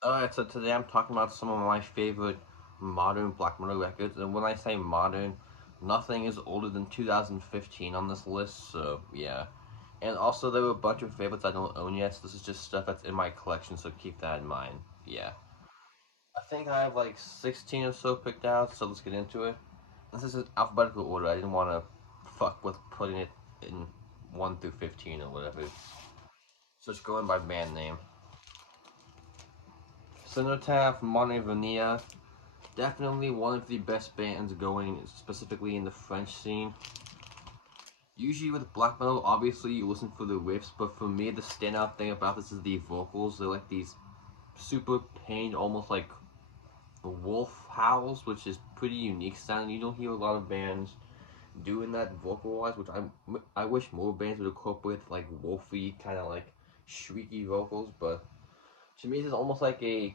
Alright, so today I'm talking about some of my favorite modern black metal records, and when I say modern, nothing is older than 2015 on this list, so yeah. And also, there were a bunch of favorites I don't own yet, so this is just stuff that's in my collection, so keep that in mind. Yeah. I think I have like 16 or so picked out, so let's get into it. This is in alphabetical order, I didn't want to fuck with putting it in 1 through 15 or whatever. So just going by band name. Cenotaph, Monte definitely one of the best bands going, specifically in the French scene. Usually with black metal, obviously you listen for the riffs, but for me the standout thing about this is the vocals. They're like these super pained, almost like wolf howls, which is pretty unique sound. You don't hear a lot of bands doing that vocal-wise, which I wish more bands would incorporate like wolfy, kind of like shrieky vocals, but to me this is almost like a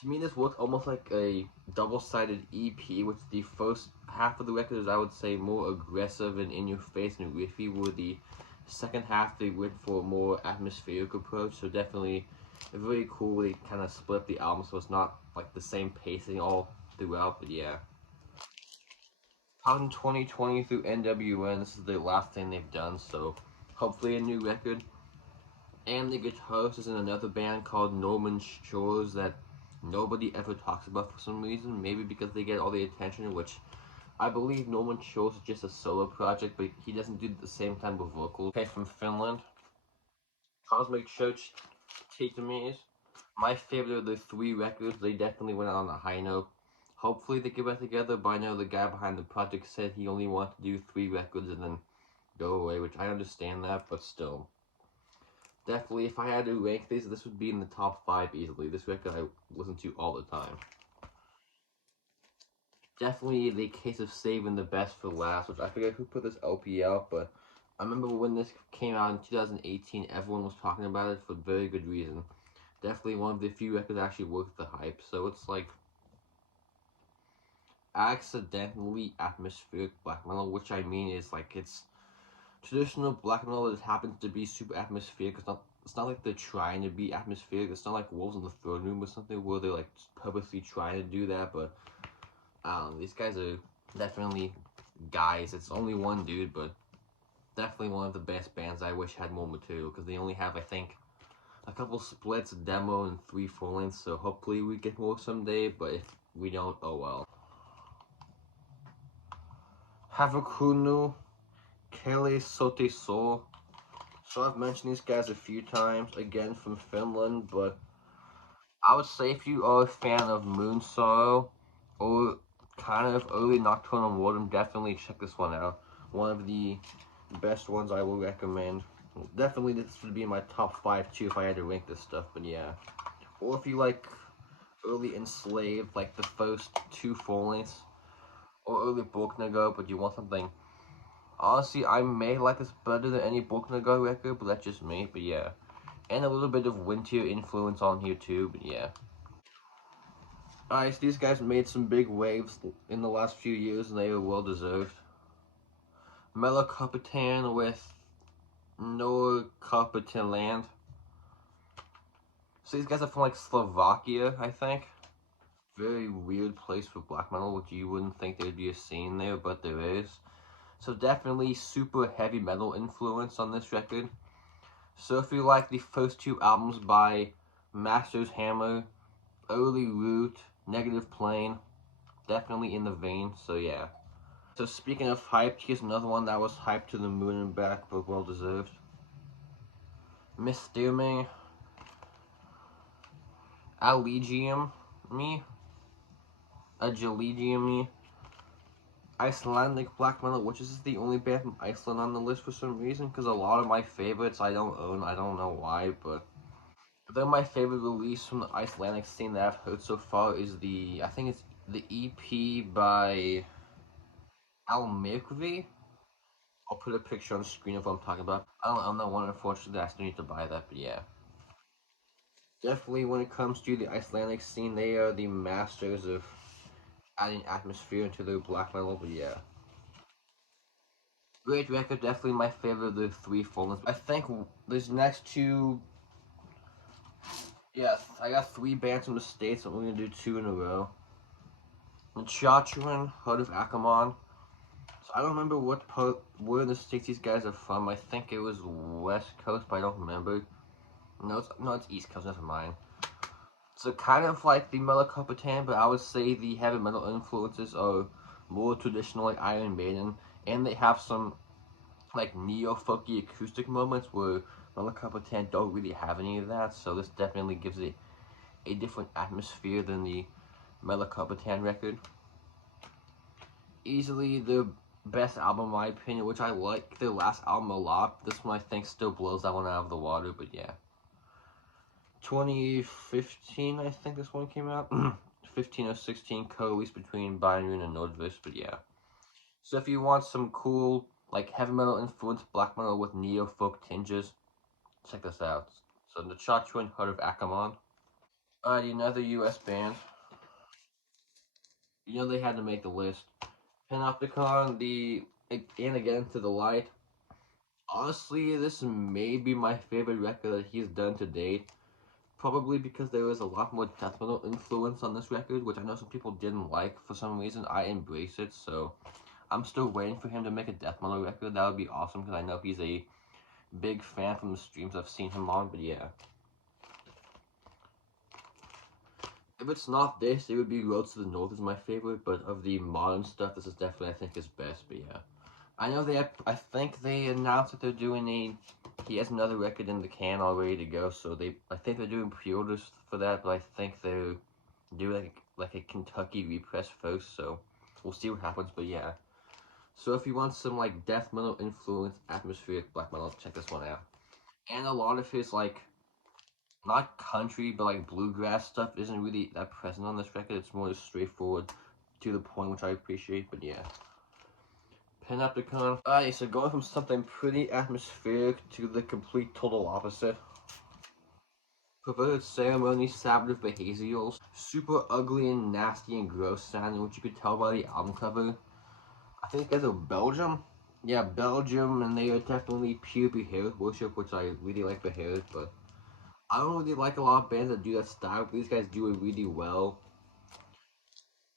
to me, this looks almost like a double-sided EP, which the first half of the record is, I would say, more aggressive and in-your-face and riffy, where the second half they went for a more atmospheric approach. So definitely very cool. They kind of split the album, so it's not like the same pacing all throughout. But yeah, out in 2020 through NWN, this is the last thing they've done. So hopefully a new record. And the guitarist is in another band called Norman Shores that nobody ever talks about for some reason. Maybe because they get all the attention, which I believe Norman Shores is just a solo project, but he doesn't do the same type of vocals. Okay, from Finland, Cosmic Church Titames. My favorite of the three records. They definitely went out on a high note. Hopefully they get back together, but I know the guy behind the project said he only wanted to do three records and then go away, which I understand that, but still. Definitely, if I had to rank these, this would be in the top 5 easily. This record I listen to all the time. Definitely the case of saving the best for last, which I forget who put this LP out, but I remember when this came out in 2018, everyone was talking about it for very good reason. Definitely one of the few records actually worth the hype, so it's like accidentally atmospheric black metal, which I mean is like it's traditional black metal that happens to be super atmospheric. It's not like they're trying to be atmospheric. It's not like Wolves in the Throne Room or something where they're like purposely trying to do that. But these guys are definitely guys. It's only one dude, but definitely one of the best bands. I wish had more material because they only have, I think, a couple splits, a demo, and 3 full lengths. So hopefully we get more someday. But if we don't, oh well. Havakunu, Kele Sote So. So I've mentioned these guys a few times, again from Finland, but I would say if you are a fan of Moon Sorrow or kind of early Nocturnal Mortem, definitely check this one out. One of the best ones I will recommend. Definitely this would be in my top 5 too if I had to rank this stuff, but yeah. Or if you like early Enslaved, like the first 2 full lengths, or early Borknagar, but you want something. Honestly, I may like this better than any Borknagar record, but that's just me, but yeah. And a little bit of winter influence on here too, but yeah. Alright, so these guys made some big waves in the last few years, and they are well deserved. Melo Kapitan with No Kapitan Land. So these guys are from like Slovakia, I think. Very weird place for black metal, which you wouldn't think there'd be a scene there, but there is. So definitely super heavy metal influence on this record. So if you like the first 2 albums by Master's Hammer, Early Root, Negative Plane, definitely in the vein, so yeah. So speaking of hyped, here's another one that was hyped to the moon and back, but well deserved. Mysterium, Allegium me, Agiligium me, Icelandic black metal, which is the only band from Iceland on the list for some reason, because a lot of my favorites I don't own, I don't know why, but they're my favorite release from the Icelandic scene that I've heard so far is I think it's the EP by Almirkvi. I'll put a picture on the screen of what I'm talking about. I don't own that one, unfortunately. I still need to buy that, but yeah. Definitely, when it comes to the Icelandic scene, they are the masters of adding atmosphere into their black metal, but yeah. Great record, definitely my favorite of the 3 full lengths. I think this next 2 Yes, I got 3 bands from the States, and we're gonna do 2 in a row. The Chachuan, Hood of Akamon. So I don't remember where in the States these guys are from. I think it was West Coast, but I don't remember. No, it's East Coast, never mind. So kind of like the Melakopatan, but I would say the heavy metal influences are more traditional, like Iron Maiden, and they have some like neo-folky acoustic moments where Melakopatan don't really have any of that, so this definitely gives it a different atmosphere than the Melakopatan record. Easily the best album in my opinion, which I like their last album a lot. This one I think still blows that one out of the water, but yeah. 2015, I think this one came out. 15 or 16, co-release between Binary and Nordvis, but yeah. So if you want some cool, like heavy metal influenced black metal with neo-folk tinges, check this out. So the Chachuan, Heart of Akamon. Another US band. You know they had to make the list. Panopticon, the And Again to the Light. Honestly, this may be my favorite record that he's done to date. Probably because there was a lot more death metal influence on this record, which I know some people didn't like for some reason. I embrace it, so I'm still waiting for him to make a death metal record. That would be awesome because I know he's a big fan from the streams I've seen him on, but yeah. If it's not this, it would be Roads to the North is my favorite, but of the modern stuff, this is definitely, I think, his best, but yeah. I think they announced that they're doing he has another record in the can all ready to go, so I think they're doing pre-orders for that, but I think they're doing like a Kentucky repress first, so we'll see what happens, but yeah. So if you want some like death metal influence, atmospheric black metal, check this one out. And a lot of his like, not country, but like bluegrass stuff isn't really that present on this record. It's more just straightforward, to the point, which I appreciate, but yeah. Panopticon. Alright, so going from something pretty atmospheric to the complete total opposite. Perverted Ceremony, Sabbath Behazials. Super ugly and nasty and gross sounding, which you could tell by the album cover. I think these guys are Belgium. Yeah, Belgium, and they are definitely pure Behavior worship, which I really like Behavior, but I don't really like a lot of bands that do that style, but these guys do it really well.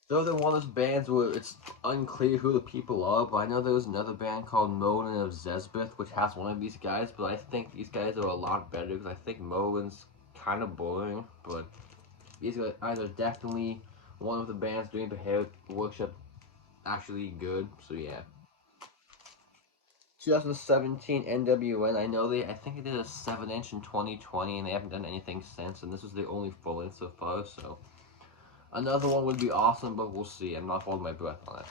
Though they're one of those bands where it's unclear who the people are, but I know there was another band called Molen of Zezbeth, which has one of these guys, but I think these guys are a lot better, because I think Molen's kind of boring, but these guys are definitely one of the bands doing Behavior Worship actually good, so yeah. 2017 NWN, I think they did a 7-inch in 2020, and they haven't done anything since, and this is the only full length so far, so another one would be awesome, but we'll see. I'm not holding my breath on it.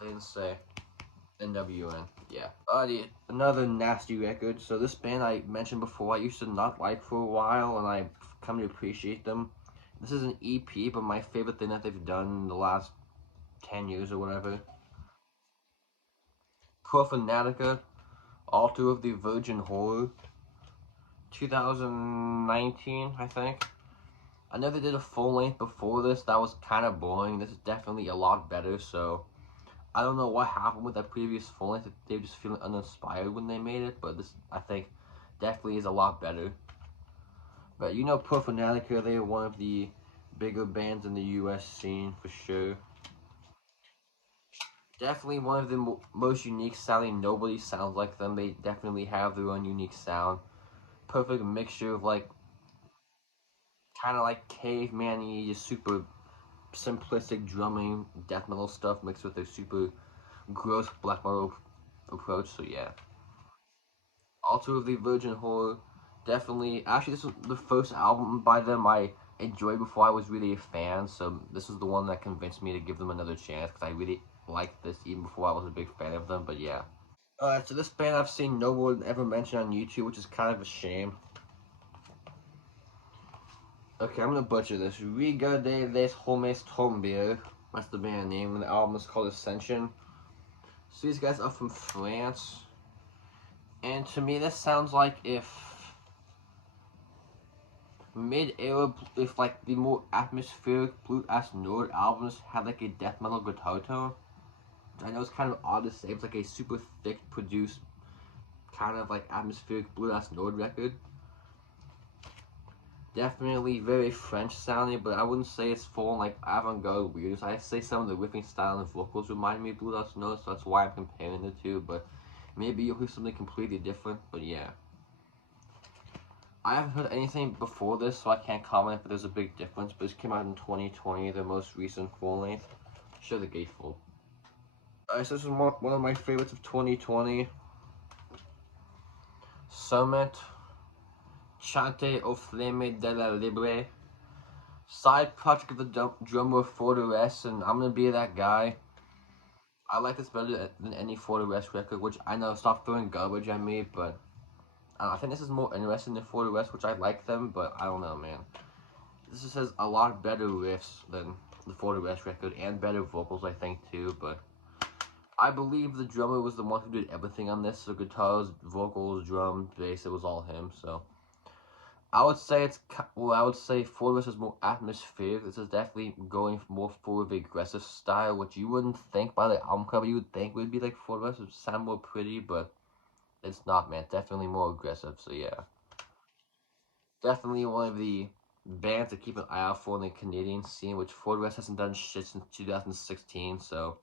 I didn't say NWN, yeah. Another nasty record. So this band I mentioned before, I used to not like for a while, and I've come to appreciate them. This is an EP, but my favorite thing that they've done in the last 10 years or whatever. Profanatica, Altar of the Virgin Horror, 2019, I think. I know they did a full length before this. That was kind of boring. This is definitely a lot better, so I don't know what happened with that previous full length. They were just feeling uninspired when they made it, but this, I think, definitely is a lot better. But you know Profanatica, they are one of the bigger bands in the US scene, for sure. Definitely one of the most unique sounding. Nobody sounds like them. They definitely have their own unique sound. Perfect mixture of like, kind of like caveman-y, just super simplistic drumming, death metal stuff mixed with their super gross black metal approach, so yeah. Altar of the Virgin Horror, definitely. Actually, this was the first album by them I enjoyed before I was really a fan, so this was the one that convinced me to give them another chance, because I really liked this even before I was a big fan of them, but yeah. Alright, so this band I've seen no one ever mention on YouTube, which is kind of a shame. Okay, I'm gonna butcher this. Riga de les Homes Tombier. That's the band name, and the album is called Ascension. So these guys are from France. And to me, this sounds like if mid-era, if like the more atmospheric Blut Nord albums had like a death metal guitar tone. Which I know it's kind of odd to say. It's like a super thick produced, kind of like atmospheric Blut Nord record. Definitely very French sounding, but I wouldn't say it's full like avant-garde weird. I'd say some of the riffing style and vocals remind me of Blue Dot Snow, so that's why I'm comparing the two, but maybe you'll hear something completely different, but yeah. I haven't heard anything before this, so I can't comment if there's a big difference, but this came out in 2020, their most recent full-length. Show the gatefold. Alright, so this is one of my favorites of 2020. Summit, Chante au Flemme de la Libre. Side project of the drummer For the Rest, and I'm gonna be that guy. I like this better than any For the Rest record, which I know stop throwing garbage at me, but I think this is more interesting than For the Rest, which I like them, but I don't know, man. This just has a lot better riffs than the For the Rest record, and better vocals, I think, too, but I believe the drummer was the one who did everything on this, so guitars, vocals, drums, bass, it was all him, so I would say I would say For the Rest is more atmospheric. This is definitely going more for the aggressive style, which you wouldn't think by the album cover. You would think would be like For the Rest, it would sound more pretty, but it's not, man. Definitely more aggressive, so yeah. Definitely one of the bands to keep an eye out for in the Canadian scene, which For the Rest hasn't done shit since 2016, so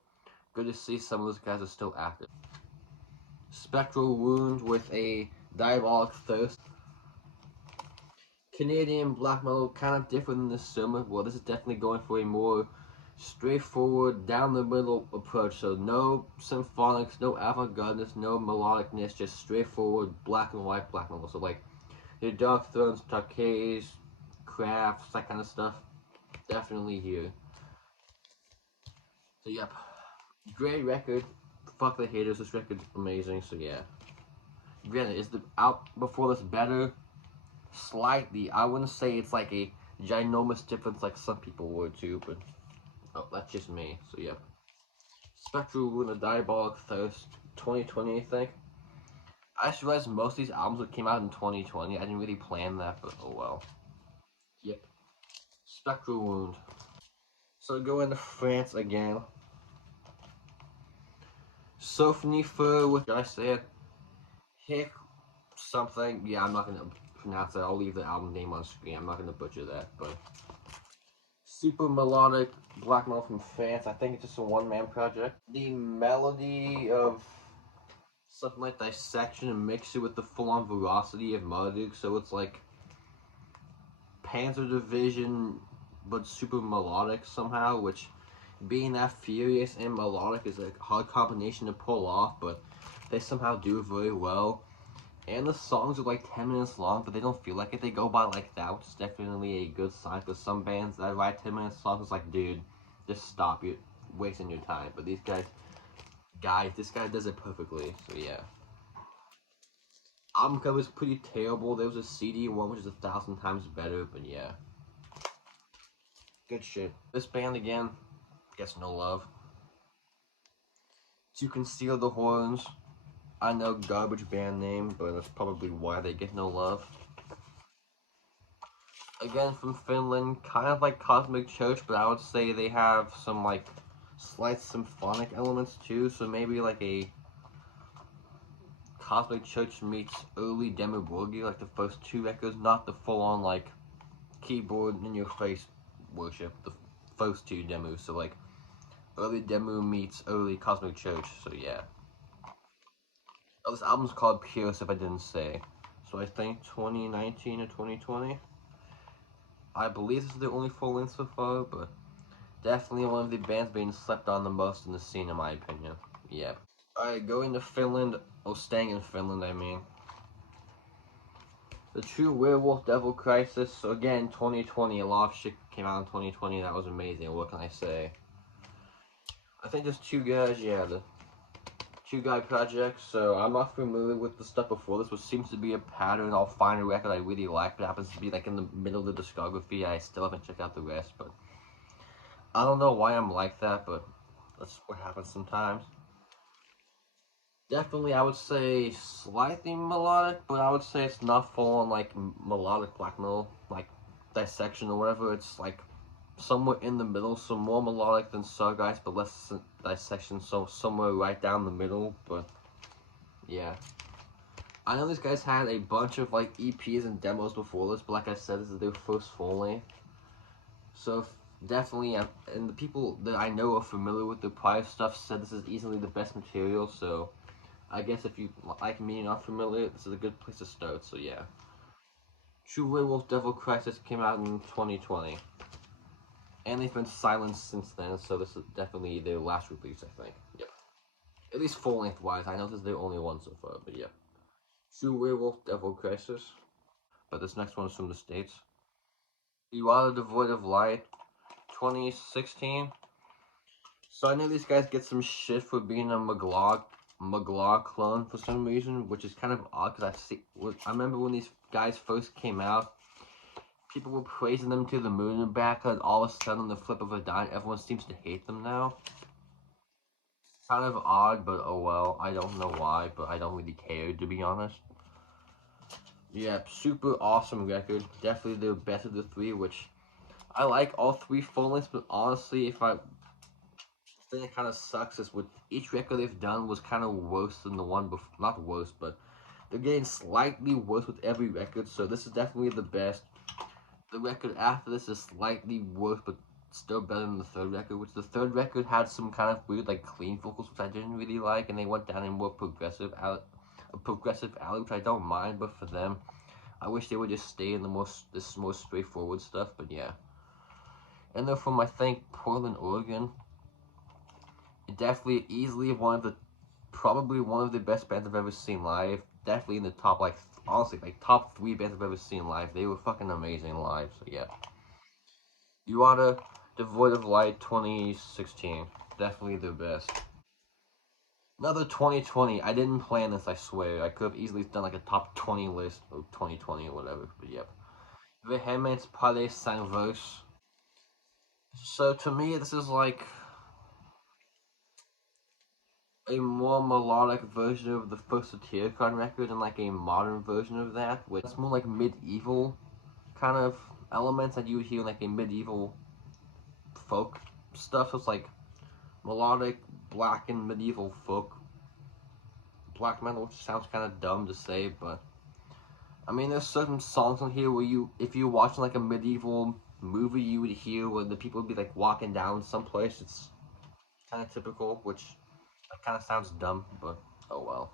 good to see some of those guys are still active. Spectral Wound with a Diabolic Thirst. Canadian black metal, kind of different than this summer. Well, this is definitely going for a more straightforward, down the middle approach. So no symphonics, no avant-gardeness, no melodicness, just straightforward black and white black metal. So like your Dark Thrones, Tarkays, Crafts, that kind of stuff. Definitely here. So yep, great record. Fuck the haters. This record's amazing. So yeah. Granted, is the out before this better? Slightly. I wouldn't say it's like a ginormous difference like some people would too, but oh, that's just me. So yeah. Spectral Wound, a Diabolic Thirst, 2020, I think. I just realized most of these albums came out in 2020. I didn't really plan that, but oh well. Yep. Spectral Wound. So go into France again. Symphony Fur with, did I say it? Hick something. Yeah, I'm not gonna pronounce it. I'll leave the album name on screen. I'm not gonna butcher that, but super melodic black metal from France. I think it's just a one-man project. The melody of something like Dissection and mix it with the full-on velocity of Marduk, so it's like Panzer Division, but super melodic somehow, which being that furious and melodic is a hard combination to pull off, but they somehow do it very well. And the songs are like 10 minutes long, but they don't feel like it. They go by like that, which is definitely a good sign. Because some bands that write 10-minute songs, it's like, dude, just stop. You're wasting your time. But these guys, this guy does it perfectly. So yeah. Album cover is pretty terrible. There was a CD one, which is 1,000 times better. But yeah. Good shit. This band, again, gets no love. To Conceal the Horns. I know, garbage band name, but that's probably why they get no love. Again, from Finland, kind of like Cosmic Church, but I would say they have some like slight symphonic elements too, so maybe like a Cosmic Church meets early Demo Boogie, like the first two records, not the full-on like keyboard in your face worship, the first two demos, so like early Demo meets early Cosmic Church, so yeah. Oh, this album's called Pierce, if I didn't say. So I think 2019 or 2020. I believe this is the only full length so far, but definitely one of the bands being slept on the most in the scene, in my opinion. Yeah. Alright, going to Finland, or staying in Finland, I mean. The True Werewolf Devil Crisis. So again, 2020, a lot of shit came out in 2020 that was amazing. What can I say? I think there's two guys, yeah, the two-guy project, so I'm not familiar with the stuff before this, which seems to be a pattern. I'll find a record I really like, but it happens to be like in the middle of the discography. I still haven't checked out the rest, but I don't know why I'm like that, but that's what happens sometimes. Definitely, I would say slightly melodic, but I would say it's not full on like melodic black metal, like Dissection or whatever. It's like somewhere in the middle, so more melodic than Sargeist, but less Dissection, so somewhere right down the middle, but yeah. I know these guys had a bunch of like EPs and demos before this, but like I said, this is their first full length. So definitely, and the people that I know are familiar with the prior stuff said this is easily the best material. So I guess if you like me and not familiar, this is a good place to start. So yeah, True Werewolf Devil Crisis came out in 2020, and they've been silenced since then. So this is definitely their last release, I think. Yep. At least full length wise, I know this is their only one so far, but yeah. True Werewolf Devil Crisis. But this next one is from the States. You Are Devoid of Light, 2016. So I know these guys get some shit for being a McGlaw clone for some reason, which is kind of odd because I remember when these guys first came out, people were praising them to the moon and back, and all of a sudden, on the flip of a dime, everyone seems to hate them now. Kind of odd, but oh well. I don't know why, but I don't really care, to be honest. Yeah, super awesome record. Definitely the best of the three, which I like all three full lengths, but honestly, if I thing that kind of sucks is with each record they've done was kind of worse than the one before. Not worse, but they're getting slightly worse with every record, so this is definitely the best. The record after this is slightly worse, but still better than the third record, which the third record had some kind of weird, like, clean vocals, which I didn't really like, and they went down in more progressive alley, which I don't mind, but for them, I wish they would just stay in this more straightforward stuff, but yeah. And they're from, I think, Portland, Oregon. Definitely easily probably one of the best bands I've ever seen live. Definitely in the top, like, honestly, like, top 3 bands I've ever seen live. They were fucking amazing live, so yeah. You Oughta Devoid of Light 2016. Definitely the best. Another 2020. I didn't plan this, I swear. I could have easily done like a top 20 list of 2020 or whatever, but yep. Vehemence Palais Saint-Verse. So to me, this is like a more melodic version of the first Satyricon record and like a modern version of that, with it's more like medieval kind of elements that you would hear in like a medieval folk stuff. So it's like melodic, black and medieval folk black metal, which sounds kind of dumb to say, but I mean, there's certain songs on here where if you're watching like a medieval movie, you would hear where the people would be like walking down someplace. It's kind of typical, which kind of sounds dumb, but oh well.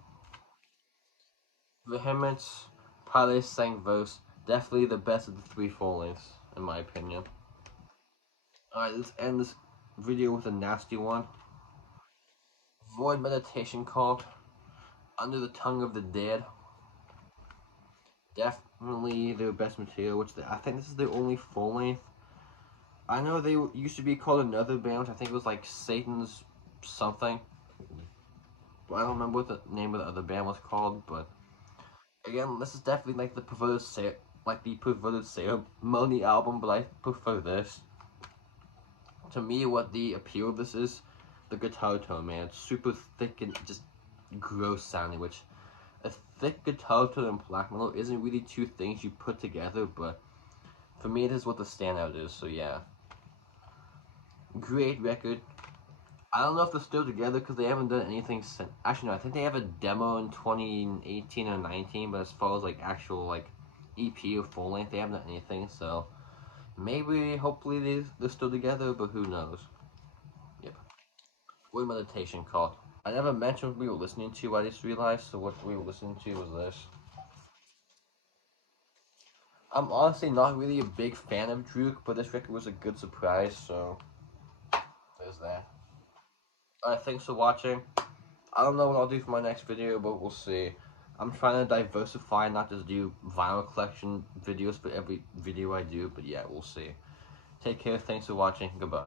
Vehemence, Palais Saint-Verse, definitely the best of the 3 full lengths, in my opinion. Alright, let's end this video with a nasty one. Void Meditation Cult, Under the Tongue of the Dead. Definitely their best material, which I think this is their only full length. I know they used to be called another band, which I think it was like Satan's something. But I don't remember what the name of the other band was called, but again, this is definitely like the perverted ceremony album, but I prefer this. To me, what the appeal of this is, the guitar tone, man. It's super thick and just gross sounding, which a thick guitar tone and black metal isn't really two things you put together, but for me, it is what the standout is, so yeah. Great record. I don't know if they're still together because they haven't done anything since. Actually, no, I think they have a demo in 2018 or 19, but as far as like actual like EP or full length, they haven't done anything, so maybe, hopefully, they're still together, but who knows. Yep. What Meditation Cult. I never mentioned what we were listening to, I just realized, so what we were listening to was this. I'm honestly not really a big fan of Druk, but this record was a good surprise, so there's that. Alright, thanks for watching. I don't know what I'll do for my next video, but we'll see. I'm trying to diversify, not just do vinyl collection videos for every video I do, but yeah, we'll see. Take care, thanks for watching, goodbye.